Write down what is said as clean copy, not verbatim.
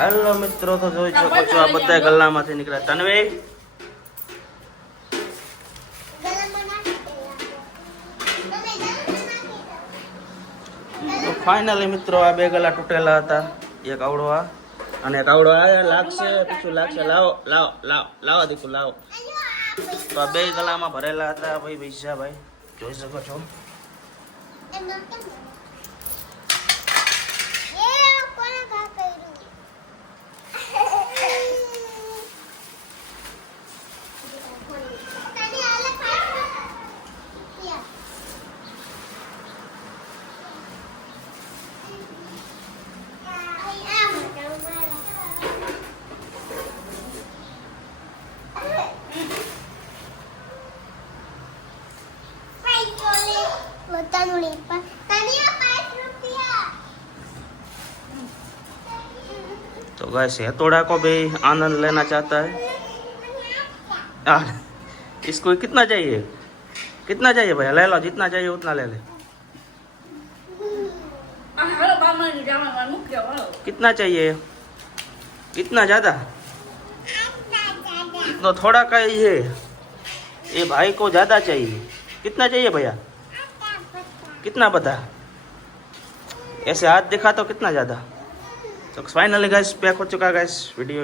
Hello मित्रों, तो જોઈ શકો છો આ બધા ગલ્લામાંથી નીકળ્યા તનવે તો ફાઇનલી મિત્રો આ બે ગલ્લા તૂટેલા હતા, એક આવડો આ અને એક આવડો આ લાગશે પછી લાગશે. લાવો લાવો લાવો લાવો દીકુ લાવો. તો આ બે ગલ્લામાં ભરેલા હતા ભાઈ પૈસા, ભાઈ જોઈ શકો છો. तो गाइस हथौड़ा को भी आनंद लेना चाहता है. इसको कितना चाहिए, कितना चाहिए भैया? ले लो, जितना चाहिए उतना ले ले. कितना चाहिए? कितना ज्यादा? इतना थोड़ा का ही है, ये भाई को ज्यादा चाहिए. कितना चाहिए भैया? कितना पता? ऐसे हाथ दिखा तो कितना ज्यादा. तो फाइनली गाइस पैक हो चुका गाइस वीडियो.